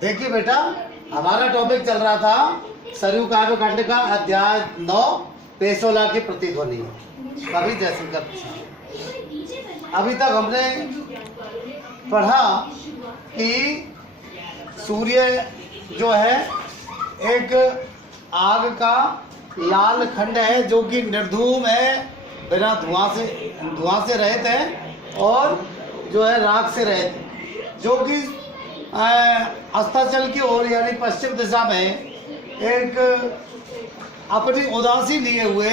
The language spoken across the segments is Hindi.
देखिए बेटा, हमारा टॉपिक चल रहा था सरयू काव्य खंड का अध्याय 9 पेशोला की प्रतिध्वनि। कवि जयशंकर प्रसाद। अभी तक हमने पढ़ा कि सूर्य जो है एक आग का लाल खंड है जो कि निर्धूम है, बिना धुआं से रहित है और जो है राख से रहित, जो कि अस्ताचल की ओर यानी पश्चिम दिशा में एक अपनी उदासी लिए हुए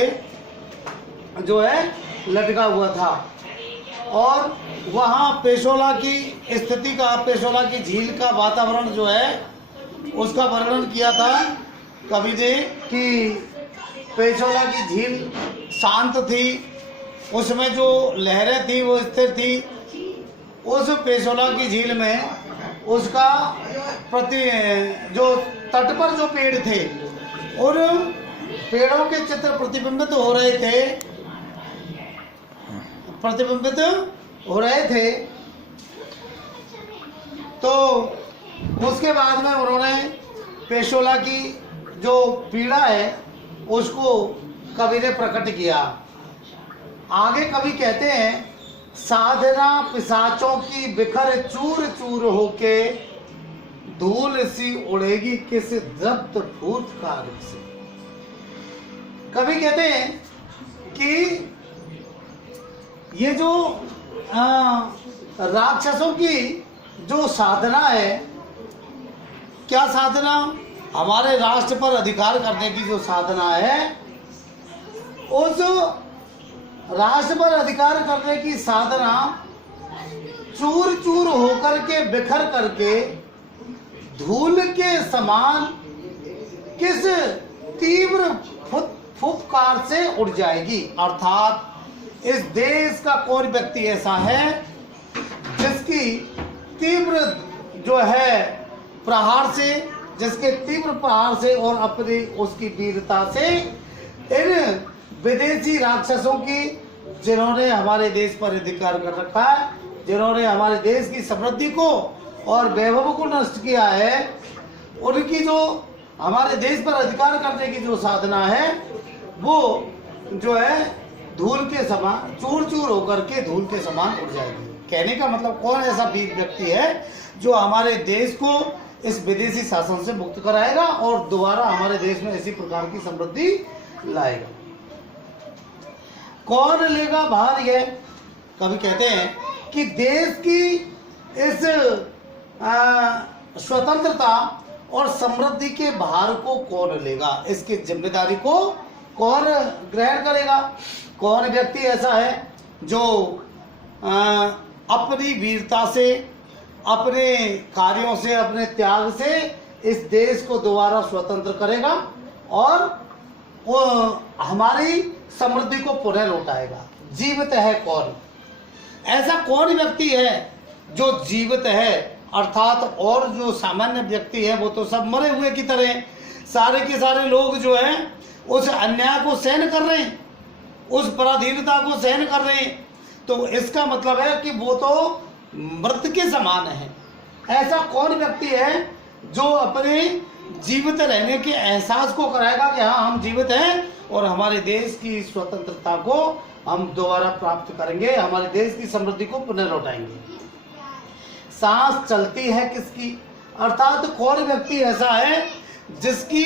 जो है लटका हुआ था। और वहाँ पेशोला की स्थिति का, पेशोला की झील का वातावरण जो है उसका वर्णन किया था कवि ने कि पेशोला की झील शांत थी, उसमें जो लहरें थी वो स्थिर थी। उस पेशोला की झील में उसका जो तट पर जो पेड़ थे उन पेड़ों के चित्र प्रतिबिंबित हो रहे थे। तो उसके बाद में उन्होंने पेशोला की जो पीड़ा है उसको कवि ने प्रकट किया। आगे कवि कहते हैं, साधना पिशाचों की बिखर चूर चूर होके धूल सी उड़ेगी किस जब्त भूत कार्य से। कवि कहते हैं कि ये जो राक्षसों की जो साधना है, क्या साधना, हमारे राष्ट्र पर अधिकार करने की जो साधना है, उस राष्ट्र पर अधिकार करने की साधना चूर चूर होकर के बिखर करके धूल के समान किस तीव्र फुफकार से उड़ जाएगी। अर्थात इस देश का कोई व्यक्ति ऐसा है जिसकी तीव्र जो है प्रहार से, जिसके तीव्र प्रहार से और अपनी उसकी वीरता से इन विदेशी राक्षसों की, जिन्होंने हमारे देश पर अधिकार कर रखा है, जिन्होंने हमारे देश की समृद्धि को और वैभव को नष्ट किया है, उनकी जो हमारे देश पर अधिकार करने की जो साधना है वो जो है धूल के समान चूर चूर होकर के धूल के समान उड़ जाएगी। कहने का मतलब, कौन ऐसा वीर व्यक्ति है जो हमारे देश को इस विदेशी शासन से मुक्त कराएगा और दोबारा हमारे देश में इसी प्रकार की समृद्धि लाएगा। कौन लेगा भार? ये कवि कहते हैं कि देश की इस स्वतंत्रता और समृद्धि के भार को कौन लेगा, इसकी जिम्मेदारी को कौन ग्रहण करेगा। कौन व्यक्ति ऐसा है जो अपनी वीरता से, अपने कार्यों से, अपने त्याग से इस देश को दोबारा स्वतंत्र करेगा और वो हमारी समृद्धि को पुनः लौटाएगा। जीवित है कौन? ऐसा कौन व्यक्ति है जो जीवित है? अर्थात और जो सामान्य व्यक्ति है वो तो सब मरे हुए की तरह, सारे के सारे लोग जो हैं उस अन्याय को सहन कर रहे हैं, उस पराधीनता को सहन कर रहे हैं। तो इसका मतलब है कि वो तो मृत के समान है। ऐसा कौन व्यक्ति है जो अपने जीवित रहने के एहसास को कराएगा कि हाँ, हम जीवित हैं और हमारे देश की स्वतंत्रता को हम दोबारा प्राप्त करेंगे, हमारे देश की समृद्धि को पुनः लौटाएंगे। सांस चलती है किसकी? अर्थात कौन व्यक्ति ऐसा है जिसकी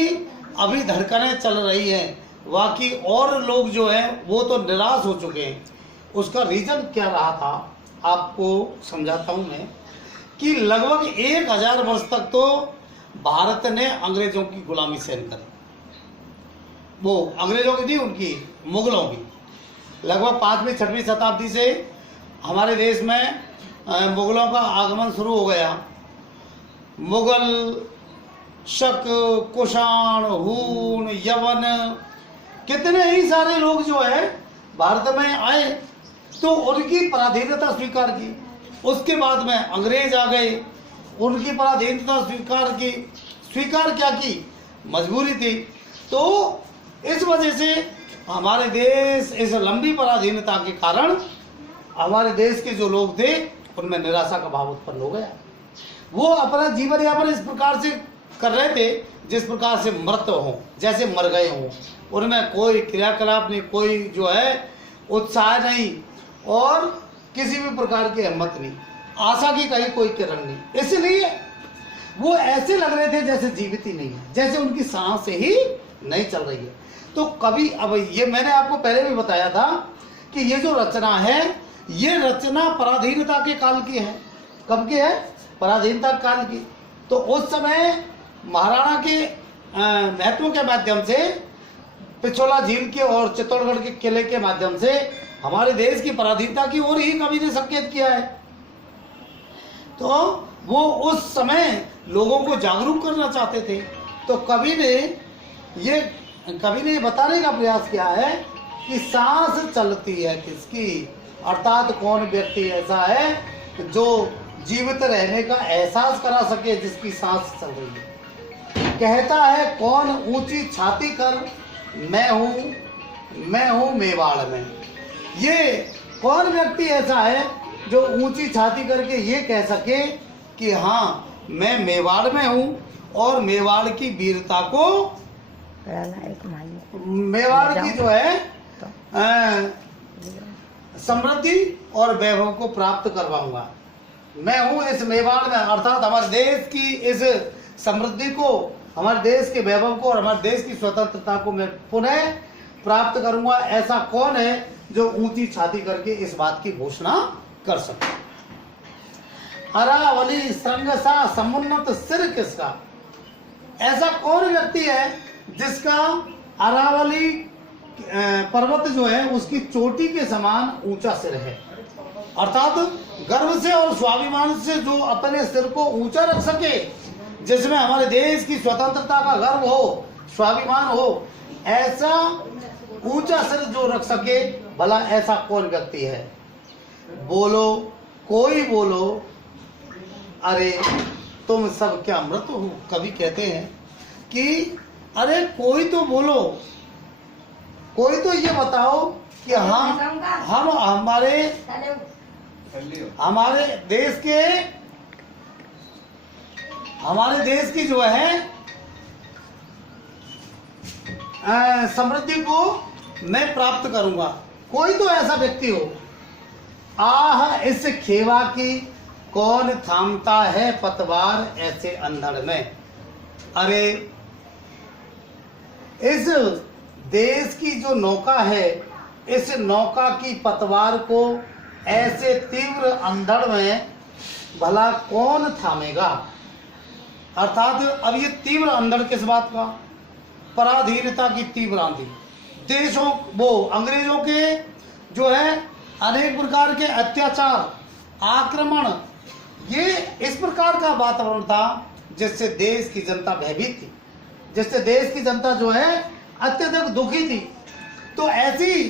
अभी धड़कनें चल रही हैं, बाकी और लोग जो हैं वो तो निराश हो चुके हैं। उसका रीजन क्या रहा था आपको समझाता हूं मैं कि लगभग 1000 वर्ष तक तो भारत ने अंग्रेजों की गुलामी सहन करी। वो अंग्रेजों की थी, उनकी मुगलों की। लगभग 5वीं 6वीं शताब्दी से हमारे देश में मुगलों का आगमन शुरू हो गया। मुगल, शक, कुषाण, हूण, यवन, कितने ही सारे लोग जो है भारत में आए तो उनकी पराधीनता स्वीकार की। उसके बाद में अंग्रेज आ गए, उनकी पराधीनता स्वीकार क्या की? मजबूरी थी। तो इस वजह से हमारे देश इस लंबी पराधीनता के कारण हमारे देश के जो लोग थे उनमें निराशा का भाव उत्पन्न हो गया। वो अपना जीवन यापन इस प्रकार से कर रहे थे जिस प्रकार से मृत हों, जैसे मर गए हों। उनमें कोई क्रियाकलाप नहीं, कोई जो है उत्साह नहीं और किसी भी प्रकार की हिम्मत नहीं, आशा की कहीं कोई किरण नहीं। इसलिए वो ऐसे लग रहे थे जैसे जीवित ही नहीं है, जैसे उनकी सांस ही नहीं चल रही है। तो कभी, अब ये मैंने आपको पहले भी बताया था कि ये जो रचना है, ये रचना पराधीनता के काल की है। कब की है? पराधीनता काल की। तो उस समय महाराणा के महत्व के माध्यम से, पिछोला झील के और चित्तौड़गढ़ के किले के माध्यम से हमारे देश की पराधीनता की ओर ही कवि ने संकेत किया है। तो वो उस समय लोगों को जागरूक करना चाहते थे। तो कवि ने ये बताने का प्रयास किया है कि सांस चलती है किसकी, अर्थात कौन व्यक्ति ऐसा है जो जीवित रहने का एहसास करा सके, जिसकी सांस चल रही है। कहता है कौन ऊंची छाती कर, मैं हूँ मेवाड़ में। ये कौन व्यक्ति ऐसा है जो ऊंची छाती करके ये कह सके कि हाँ मैं मेवाड़ में हूँ और मेवाड़ की वीरता को, मेवाड़ की जो है समृद्धि और वैभव को प्राप्त करवाऊंगा। मैं हूँ इस मेवाड़ में, अर्थात हमारे देश की इस समृद्धि को, हमारे देश के वैभव को और हमारे देश की स्वतंत्रता को मैं पुनः प्राप्त करूंगा। ऐसा कौन है जो ऊंची छाती करके इस बात की घोषणा कर सकता? अरावली श्रृंगसा समुन्नत सिर किसका, ऐसा कौन व्यक्ति है जिसका अरावली पर्वत जो है उसकी चोटी के समान ऊंचा सिर है, अर्थात गर्व से और स्वाभिमान से जो अपने सिर को ऊंचा रख सके, जिसमें हमारे देश की स्वतंत्रता का गर्व हो, स्वाभिमान हो, ऐसा ऊंचा सिर जो रख सके, भला ऐसा कौन व्यक्ति है? बोलो कोई बोलो, अरे तुम सब क्या मृत हो। कवि कहते हैं कि अरे कोई तो बोलो, कोई तो ये बताओ कि हम हमारे देश की जो है समृद्धि को मैं प्राप्त करूंगा। कोई तो ऐसा व्यक्ति हो। आह इस खेवा की कौन थामता है पतवार ऐसे अंधड़ में। अरे इस देश की जो नौका है, इस नौका की पतवार को ऐसे तीव्र अंधड़ में भला कौन थामेगा। अर्थात अब ये तीव्र अंधड़ किस बात का? पराधीनता की तीव्र आंधी, देशों वो अंग्रेजों के जो है अनेक प्रकार के अत्याचार, आक्रमण, ये इस प्रकार का वातावरण था जिससे देश की जनता भयभीत थी, जिससे देश की जनता जो है अत्यधिक दुखी थी। तो ऐसी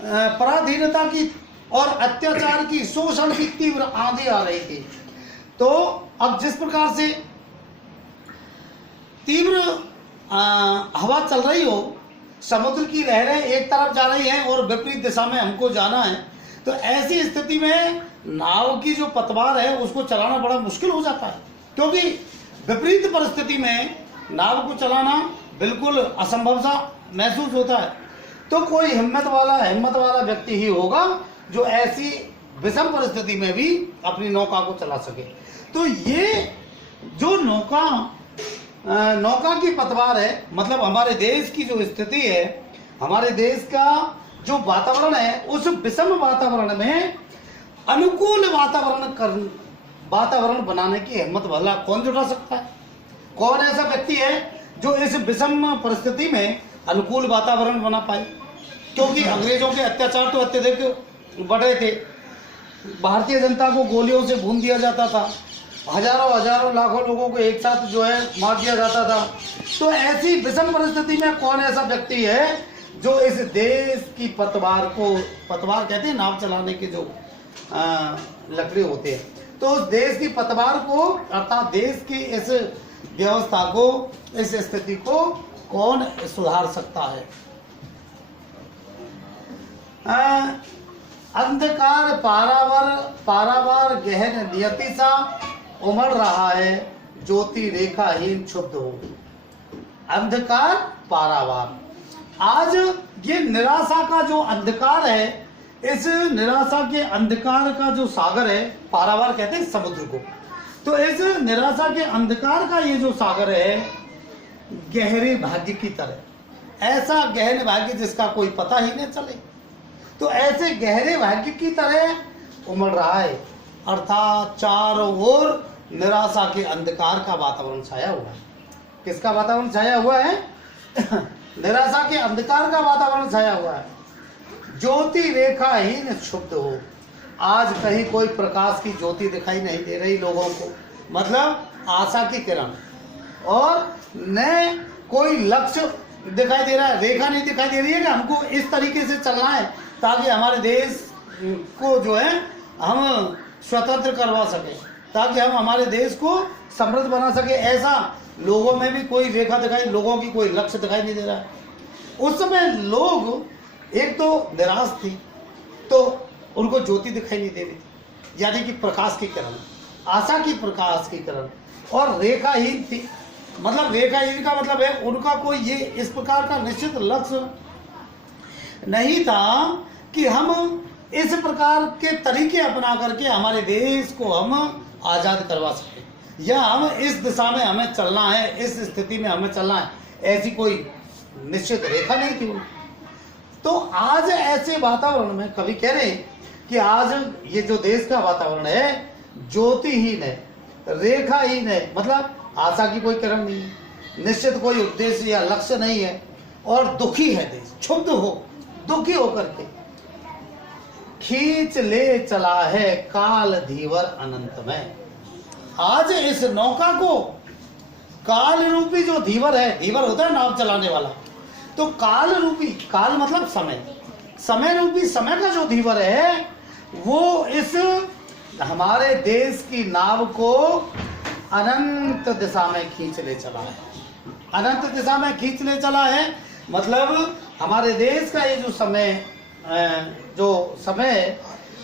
पराधीनता की और अत्याचार की, शोषण की तीव्र आंधी आ रही थी। तो अब जिस प्रकार से तीव्र हवा चल रही हो, समुद्र की लहरें एक तरफ जा रही हैं और विपरीत दिशा में हमको जाना है, तो ऐसी स्थिति में नाव की जो पतवार है उसको चलाना बड़ा मुश्किल हो जाता है, क्योंकि विपरीत परिस्थिति में नाव को चलाना बिल्कुल असंभव सा महसूस होता है। तो कोई हिम्मत वाला व्यक्ति ही होगा जो ऐसी विषम परिस्थिति में भी अपनी नौका को चला सके। तो ये जो नौका की पतवार है, मतलब हमारे देश की जो स्थिति है, हमारे देश का जो वातावरण है, उस विषम वातावरण में अनुकूल वातावरण बनाने की हिम्मत भला कौन जुटा सकता है? कौन ऐसा व्यक्ति है जो इस विषम परिस्थिति में अनुकूल वातावरण बना पाए? क्योंकि अंग्रेजों के अत्याचार तो अत्यधिक बढ़ रहे थे। भारतीय जनता को गोलियों से भून दिया जाता था, हजारों लाखों लोगों को एक साथ जो है मार दिया जाता था। तो ऐसी विषम परिस्थिति में कौन ऐसा व्यक्ति है जो इस देश की पतवार कहते हैं नाव चलाने के जो लकड़ी होते हैं, तो उस देश की पतवार को, अर्थात देश की इस व्यवस्था को, इस स्थिति को कौन सुधार सकता है? अंधकार पारावार गहन नियति सा उमड़ रहा है ज्योति रेखाहीन क्षुब्ध हो, अंधकार पारावार। आज ये निराशा का जो अंधकार है, इस निराशा के अंधकार का जो सागर है, पारावार कहते हैं समुद्र को, तो इस निराशा के अंधकार का ये जो सागर है गहरे भाग्य की तरह, ऐसा गहरे भाग्य जिसका कोई पता ही नहीं चले, तो ऐसे गहरे भाग्य की तरह उमड़ रहा है, अर्थात चारों ओर निराशा के अंधकार का वातावरण छाया हुआ है। किसका वातावरण छाया हुआ है? निराशा के अंधकार का वातावरण छाया हुआ है। ज्योति रेखाहीन क्षुब्ध हो, आज कहीं कोई प्रकाश की ज्योति दिखाई नहीं दे रही लोगों को, मतलब आशा की किरण, और न कोई लक्ष्य दिखाई दे रहा है, रेखा नहीं दिखाई दे रही है कि हमको इस तरीके से चलना है ताकि हमारे देश को जो है हम स्वतंत्र करवा सके, ताकि हम हमारे देश को समृद्ध बना सके। ऐसा लोगों में भी कोई रेखा दिखाई, लोगों की कोई लक्ष्य दिखाई नहीं दे रहा है। उस समय लोग एक तो निराश थी, तो उनको ज्योति दिखाई नहीं दे रही थी, यानी कि प्रकाश की किरण, आशा की प्रकाश की किरण, और रेखाहीन थी, मतलब रेखाहीन का मतलब है उनका कोई ये इस प्रकार का निश्चित लक्ष्य नहीं था कि हम इस प्रकार के तरीके अपना करके हमारे देश को हम आज़ाद करवा सके, या हम इस दिशा में हमें चलना है, इस स्थिति में हमें चलना है, ऐसी कोई निश्चित रेखा नहीं थी। तो आज ऐसे वातावरण में कवि कह रहे हैं कि आज ये जो देश का वातावरण है ज्योतिहीन है, रेखाहीन है, मतलब आशा की कोई किरण नहीं है, निश्चित कोई उद्देश्य या लक्ष्य नहीं है, और दुखी है देश, क्षुब्ध हो, दुखी होकर के खींच ले चला है काल धीवर अनंत में। आज इस नौका को काल रूपी जो धीवर है, धीवर होता है नाव चलाने वाला, तो काल रूपी, काल मतलब समय, समय रूपी समय का जो धीवर है वो इस हमारे देश की नाव को अनंत दिशा में खींच ले चला है, अनंत दिशा में खींच ले चला है, मतलब हमारे देश का ये जो समय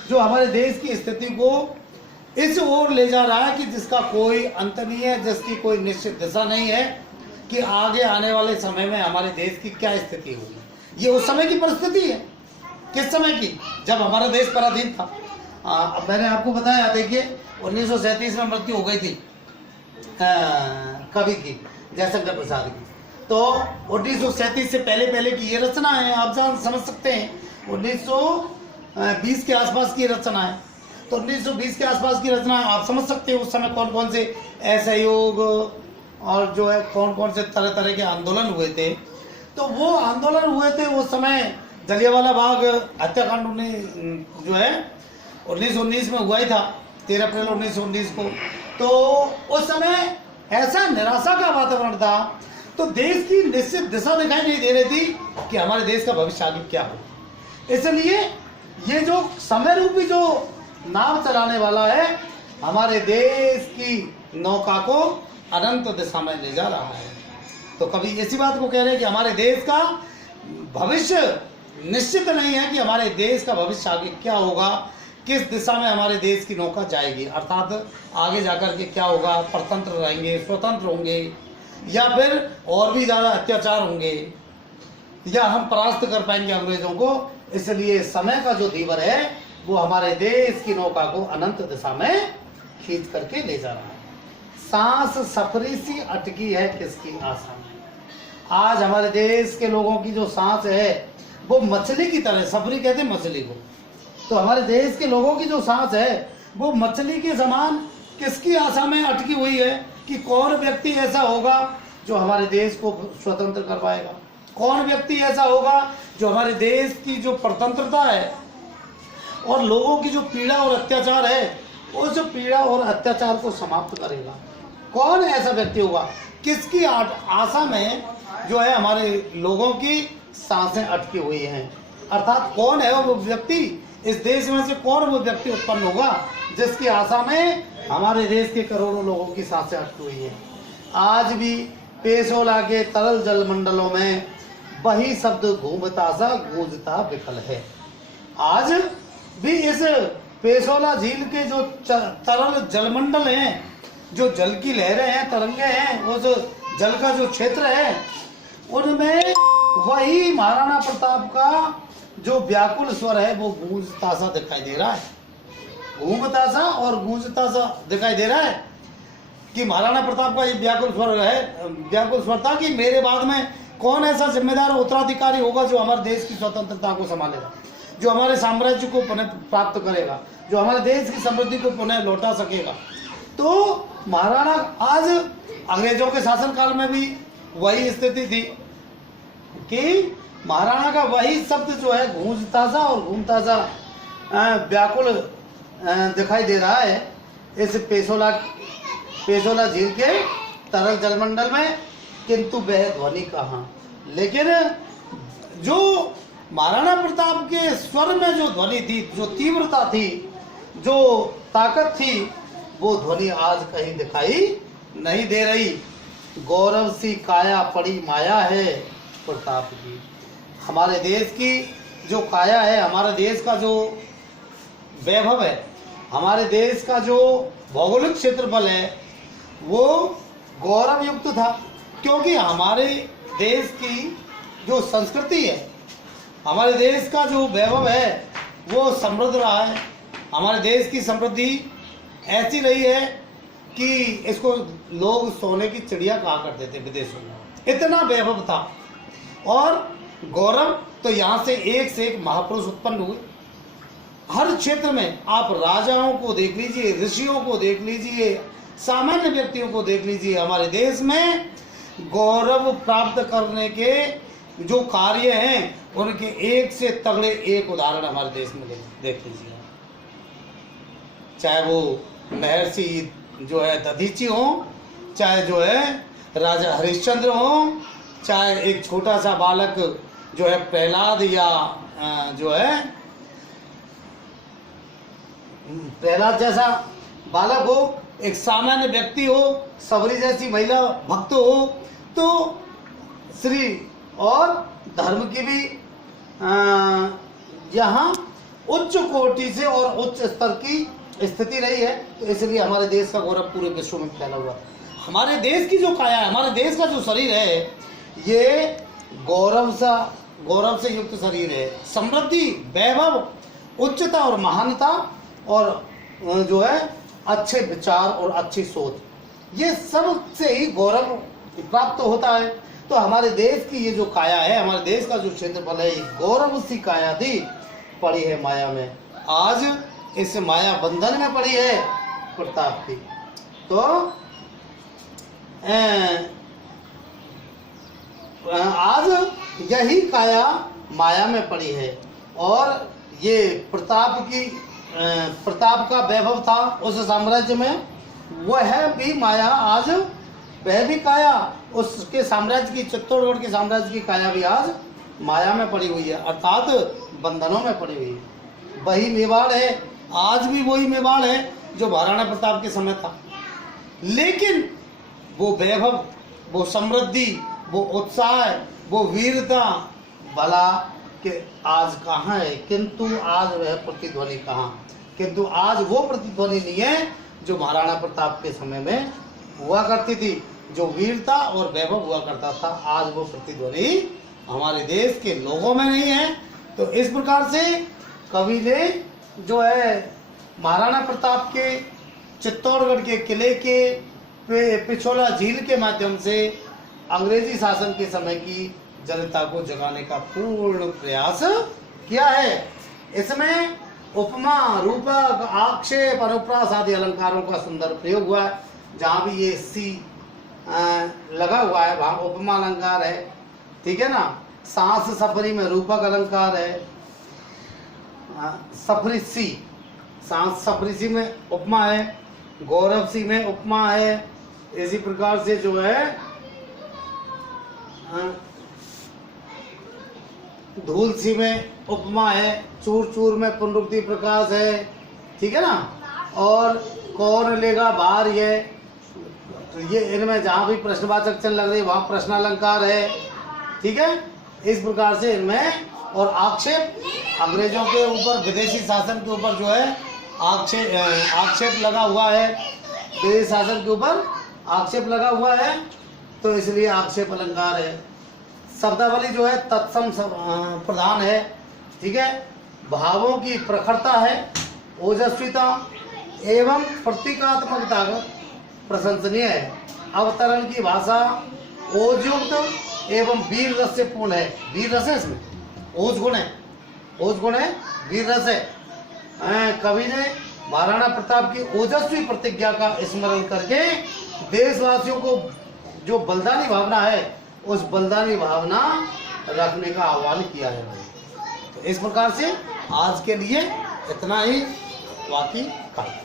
जो हमारे देश की स्थिति को इस ओर ले जा रहा है कि जिसका कोई अंत नहीं है, जिसकी कोई निश्चित दिशा नहीं है कि आगे आने वाले समय में हमारे देश की क्या स्थिति होगी। ये उस समय की परिस्थिति है। किस समय की? जब हमारा देश पराधीन था। अब मैंने आपको बताया, देखिए 1937 में मृत्यु हो गई थी कवि की, जयशंकर प्रसाद की, तो 1937 से पहले की ये रचना है, आप समझ सकते हैं 1920 के आसपास की रचना है। तो 1920 के आसपास की रचना आप समझ सकते हैं उस समय कौन कौन से असहयोग और जो है कौन कौन से तरह तरह के आंदोलन हुए थे। तो वो आंदोलन हुए थे उस समय, जलियांवाला बाग हत्याकांड जो है 1919 में हुआ ही था, 13 अप्रैल 1919 को। तो उस समय ऐसा निराशा का वातावरण था, तो देश की निश्चित दिशा दिखाई नहीं दे रही थी कि हमारे देश का भविष्य आगे क्या हो। इसलिए ये जो समय रूपी जो नाव चलाने वाला है हमारे देश की नौका को अनंत दिशा में ले जा रहा है। तो कभी इसी बात को कह रहे हैं कि हमारे देश का भविष्य निश्चित नहीं है कि हमारे देश का भविष्य आगे क्या होगा, किस दिशा में हमारे देश की नौका जाएगी, अर्थात आगे जाकर के क्या होगा, परतंत्र रहेंगे, स्वतंत्र होंगे, या फिर और भी ज़्यादा अत्याचार होंगे, या हम परास्त कर पाएंगे अंग्रेजों को। इसलिए समय का जो धीवर है वो हमारे देश की नौका को अनंत दिशा में खींच करके ले जा रहा है। सांस सफरी सी अटकी है किसकी आशा में। आज हमारे देश के लोगों की जो सांस है वो मछली की तरह, सफरी कहते हैं मछली को, तो हमारे देश के लोगों की जो सांस है वो मछली के समान किसकी आशा में अटकी हुई है कि कौन व्यक्ति ऐसा होगा जो हमारे देश को स्वतंत्र करवाएगा, कौन व्यक्ति ऐसा होगा जो हमारे देश की जो स्वतंत्रता है और लोगों की जो पीड़ा और अत्याचार है उस पीड़ा और अत्याचार को समाप्त करेगा। कौन ऐसा व्यक्ति होगा, किसकी आशा में जो है हमारे लोगों की सांसें अटकी हुई हैं, अर्थात कौन है वो व्यक्ति, इस देश में से कौन वो व्यक्ति उत्पन्न होगा जिसकी आशा में हमारे देश के करोड़ों लोगों की सांसें अटकी हुई हैं। आज भी पेशोला के तरल जल मंडलों में वही शब्द घूमता सा गूंजता विकल है। आज भी इस पेशोला झील के जो तरल जलमंडल हैं जो जल की लहरें हैं, तरंगे हैं, उस जल का जो क्षेत्र है, उनमें वही महाराणा प्रताप का जो व्याकुल स्वर है वो गूंजता सा दिखाई दे रहा है, घूमता सा और गूंजता सा दिखाई दे रहा है कि महाराणा प्रताप का ये व्याकुल स्वर है, व्याकुल स्वर था कि मेरे बाद में कौन ऐसा जिम्मेदार उत्तराधिकारी होगा जो हमारे देश की स्वतंत्रता को संभालेगा, जो हमारे साम्राज्य को पुनः प्राप्त करेगा, जो हमारे देश की समृद्धि को पुनः लौटा सकेगा। तो महाराणा, आज अंग्रेजों के शासनकाल में भी वही स्थिति थी कि महाराणा का वही शब्द जो है गूंजता सा और घूमता सा व्याकुल दिखाई दे रहा है इस पेशोला झील के तरल जलमंडल में, किंतु वह ध्वनि कहाँ। लेकिन जो महाराणा प्रताप के स्वर में जो ध्वनि थी, जो तीव्रता थी, जो ताकत थी, वो ध्वनि आज कहीं दिखाई नहीं दे रही। गौरव सी काया पड़ी माया है प्रताप की। हमारे देश की जो काया है, हमारे देश का जो वैभव है, हमारे देश का जो भौगोलिक क्षेत्रफल है, वो गौरव युक्त था, क्योंकि हमारे देश की जो संस्कृति है, हमारे देश का जो वैभव है वो समृद्ध रहा है। हमारे देश की समृद्धि ऐसी रही है कि इसको लोग सोने की चिड़िया कहा करते थे विदेशों में, इतना वैभव था। और गौरव तो यहाँ से एक महापुरुष उत्पन्न हुए। हर क्षेत्र में आप राजाओं को देख लीजिए, ऋषियों को देख लीजिए, सामान्य व्यक्तियों को देख लीजिए, हमारे देश में गौरव प्राप्त करने के जो कार्य हैं उनके एक से तगड़े एक उदाहरण हमारे देश में देख लीजिए। चाहे वो महर्षि जो है दधीची हो, चाहे जो है राजा हरिश्चंद्र हो, चाहे एक छोटा सा बालक जो है प्रहलाद, या जो है प्रहलाद जैसा बालक हो, एक सामान्य व्यक्ति हो, सबरी जैसी महिला भक्त हो, तो श्री और धर्म की भी यहाँ उच्च कोटि से और उच्च स्तर की स्थिति रही है। तो इसलिए हमारे देश का गौरव पूरे विश्व में फैला हुआ है। हमारे देश की जो काया है, हमारे देश का जो शरीर है, ये गौरव से युक्त शरीर है। समृद्धि, वैभव, उच्चता और महानता और जो है अच्छे विचार और अच्छी सोच, ये सब से ही गौरव प्राप्त होता है। तो हमारे देश की ये जो काया है, हमारे देश का जो क्षेत्रफल है, गौरव सी काया थी, पड़ी है माया में। आज इस माया बंधन में पड़ी है प्रताप की। तो आज यही काया माया में पड़ी है, और ये प्रताप का वैभव था उस साम्राज्य में, वह भी माया आज, वह भी काया उसके साम्राज्य की, चित्तौड़गढ़ के साम्राज्य की काया भी आज माया में पड़ी हुई है, अर्थात बंधनों में पड़ी हुई है। वही मेवाड़ है, आज भी वही मेवाड़ है जो महाराणा प्रताप के समय था। लेकिन वो वैभव, वो समृद्धि, वो उत्साह, वो वीरता भला कि आज कहाँ है, किंतु आज वह प्रतिध्वनि कहाँ। किंतु आज वो प्रतिध्वनि नहीं है जो महाराणा प्रताप के समय में हुआ करती थी, जो वीरता और वैभव हुआ करता था। आज वो प्रतिध्वनि हमारे देश के लोगों में नहीं है। तो इस प्रकार से कवि ने जो है महाराणा प्रताप के चित्तौड़गढ़ के किले के पिछोला झील के माध्यम से अंग्रेजी शासन के समय की जनता को जगाने का पूर्ण प्रयास किया है। इसमें उपमा, रूपक, आक्षेप, अनुप्रास आदि अलंकारों का सुंदर प्रयोग हुआ है। जहाँ भी ये सी लगा हुआ है वहाँ उपमा अलंकार है, ठीक है ना। सांस सफरी में रूपक अलंकार है, सफरी सी, सांस सफरी सी में उपमा है, गौरव सी में उपमा है। इसी प्रकार से जो है धूल सी में उपमा है, चूर चूर में पुनरुक्ति प्रकाश है, ठीक है ना। और कौन लेगा भार, ये तो ये इनमें जहाँ भी प्रश्नवाचक चिन्ह लग रही है वहाँ प्रश्न अलंकार है, ठीक है। इस प्रकार से इनमें, और आक्षेप, अंग्रेजों के ऊपर, विदेशी शासन के ऊपर जो है आक्षेप लगा हुआ है। देश शासन के ऊपर आक्षेप लगा हुआ है, तो इसलिए आक्षेप अलंकार है। शब्दावली जो है तत्सम प्रधान है, ठीक है। भावों की प्रखरता है, ओजस्विता एवं प्रतीकात्मकता प्रशंसनीय है। अवतरण की भाषा ओजयुक्त एवं वीर रस से पूर्ण है। वीर रस है इसमें, ओज गुण है, ओज गुण है, वीर रस है। कवि ने महाराणा प्रताप की ओजस्वी प्रतिज्ञा का स्मरण करके देशवासियों को जो बलिदानी भावना है उस बलिदानी भावना रखने का आह्वान किया है भाई। तो इस प्रकार से आज के लिए इतना ही, बाकी कल।